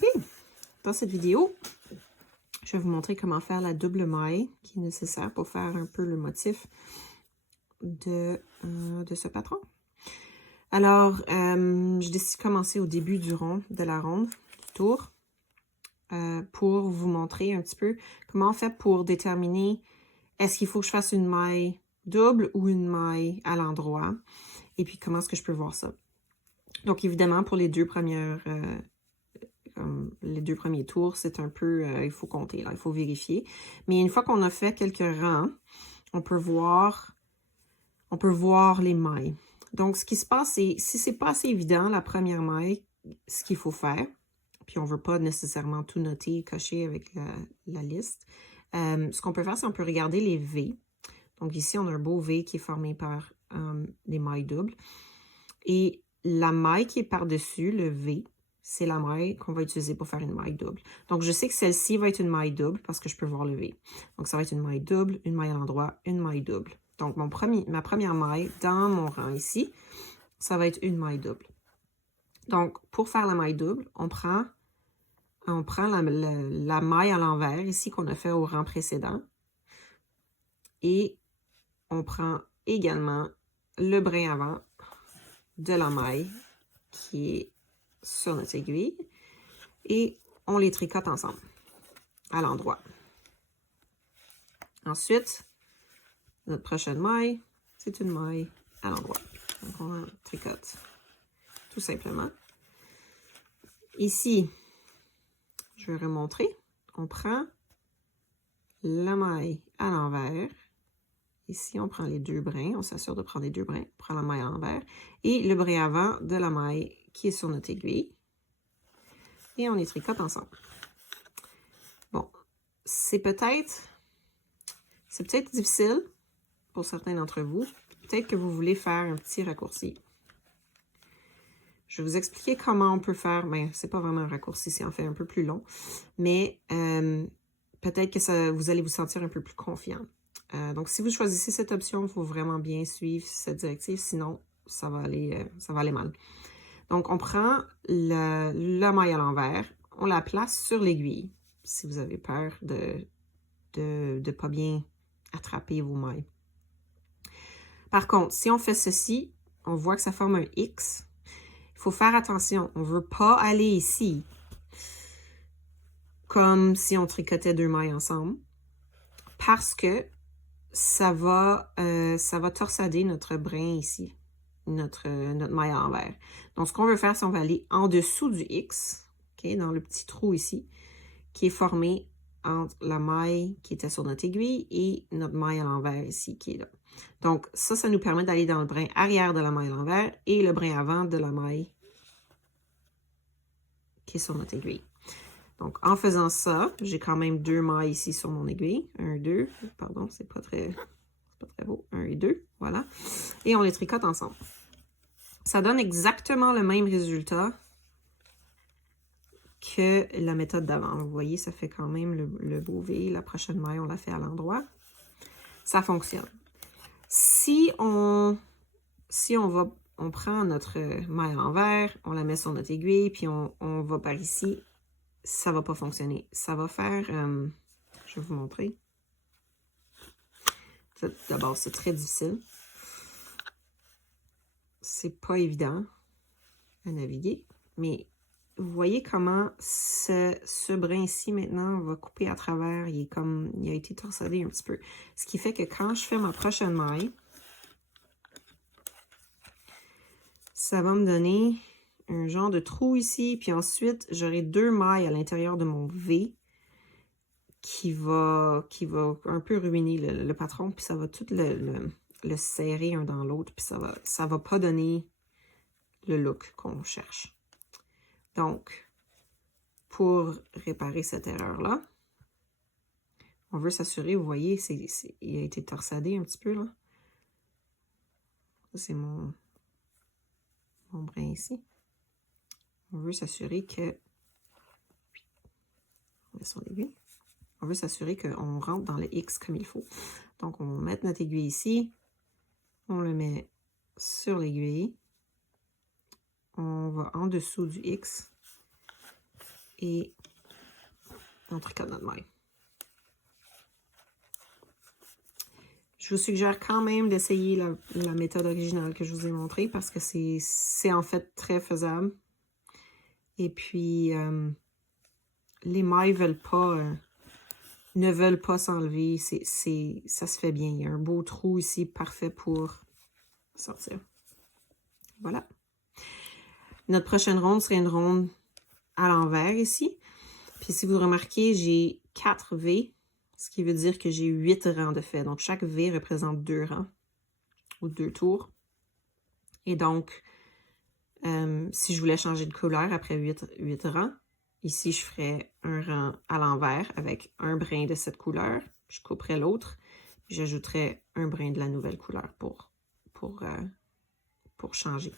OK, dans cette vidéo, je vais vous montrer comment faire la double maille qui est nécessaire pour faire un peu le motif de ce patron. Alors, je décide de commencer au début du rond, de la ronde, du tour, pour vous montrer un petit peu comment on fait pour déterminer est-ce qu'il faut que je fasse une maille double ou une maille à l'endroit, et puis comment est-ce que je peux voir ça. Donc, évidemment, pour les deux premiers tours, c'est un peu, il faut compter, là, il faut vérifier. Mais une fois qu'on a fait quelques rangs, on peut voir les mailles. Donc, ce qui se passe, c'est, si c'est pas assez évident, la première maille, ce qu'il faut faire, puis on ne veut pas nécessairement tout noter et cocher avec la liste, ce qu'on peut faire, c'est on peut regarder les V. Donc, ici, on a un beau V qui est formé par des mailles doubles. Et la maille qui est par-dessus, le V, c'est la maille qu'on va utiliser pour faire une maille double. Donc, je sais que celle-ci va être une maille double parce que je peux voir le V. Donc, ça va être une maille double, une maille à l'endroit, une maille double. Donc, ma première maille dans mon rang ici, ça va être une maille double. Donc, pour faire la maille double, on prend la maille à l'envers ici qu'on a fait au rang précédent. Et on prend également le brin avant de la maille qui est sur notre aiguille et on les tricote ensemble à l'endroit. Ensuite, notre prochaine maille, c'est une maille à l'endroit. Donc, on tricote tout simplement. Ici, je vais remontrer. On prend la maille à l'envers. Ici, on prend les deux brins. On s'assure de prendre les deux brins. On prend la maille à l'envers et le brin avant de la maille qui est sur notre aiguille. Et on les tricote ensemble. Bon, c'est peut-être difficile pour certains d'entre vous. Peut-être que vous voulez faire un petit raccourci. Je vais vous expliquer comment on peut faire. Bien, c'est pas vraiment un raccourci, c'est en fait un peu plus long. Mais peut-être que vous allez vous sentir un peu plus confiant. Donc, si vous choisissez cette option, il faut vraiment bien suivre cette directive. Sinon, ça va aller mal. Donc, on prend la maille à l'envers. On la place sur l'aiguille. Si vous avez peur de pas bien attraper vos mailles. Par contre, si on fait ceci, on voit que ça forme un X. Il faut faire attention. On ne veut pas aller ici comme si on tricotait deux mailles ensemble parce que ça va torsader notre brin ici, notre maille à l'envers. Donc, ce qu'on veut faire, c'est qu'on va aller en dessous du X, okay, dans le petit trou ici, qui est formé entre la maille qui était sur notre aiguille et notre maille à l'envers ici, qui est là. Donc, ça nous permet d'aller dans le brin arrière de la maille à l'envers et le brin avant de la maille qui est sur notre aiguille. Donc, en faisant ça, j'ai quand même deux mailles ici sur mon aiguille. 1, 2, pardon, c'est pas très beau. 1 et 2, voilà. Et on les tricote ensemble. Ça donne exactement le même résultat que la méthode d'avant. Vous voyez, ça fait quand même le beau V. La prochaine maille, on la fait à l'endroit. Ça fonctionne. Si on prend notre maille à l'envers, on la met sur notre aiguille, puis on va par ici, ça ne va pas fonctionner. Ça va faire, je vais vous montrer. D'abord, c'est très difficile. C'est pas évident à naviguer, mais vous voyez comment ce brin ici maintenant va couper à travers. Il a été torsadé un petit peu. Ce qui fait que quand je fais ma prochaine maille, ça va me donner un genre de trou ici, puis ensuite, j'aurai deux mailles à l'intérieur de mon V qui va un peu ruiner le patron, puis ça va tout le serrer un dans l'autre, puis ça va pas donner le look qu'on cherche. Donc, pour réparer cette erreur-là, on veut s'assurer, vous voyez, il a été torsadé un petit peu, là. Ça, c'est mon brin ici. On veut s'assurer que... On met son aiguille. On veut s'assurer qu'on rentre dans le X comme il faut. Donc, on va mettre notre aiguille ici. On le met sur l'aiguille. On va en dessous du X. et on tricote notre maille. Je vous suggère quand même d'essayer la méthode originale que je vous ai montrée parce que c'est en fait très faisable. Et puis, les mailles ne veulent pas s'enlever. Ça se fait bien. Il y a un beau trou ici, parfait pour sortir. Voilà. Notre prochaine ronde serait une ronde à l'envers ici. Puis si vous remarquez, j'ai 4 V, ce qui veut dire que j'ai 8 rangs de fait. Donc, chaque V représente 2 rangs ou 2 tours. Et donc, si je voulais changer de couleur après 8 rangs, ici, je ferais un rang à l'envers avec un brin de cette couleur. Je couperais l'autre. J'ajouterais un brin de la nouvelle couleur pour changer.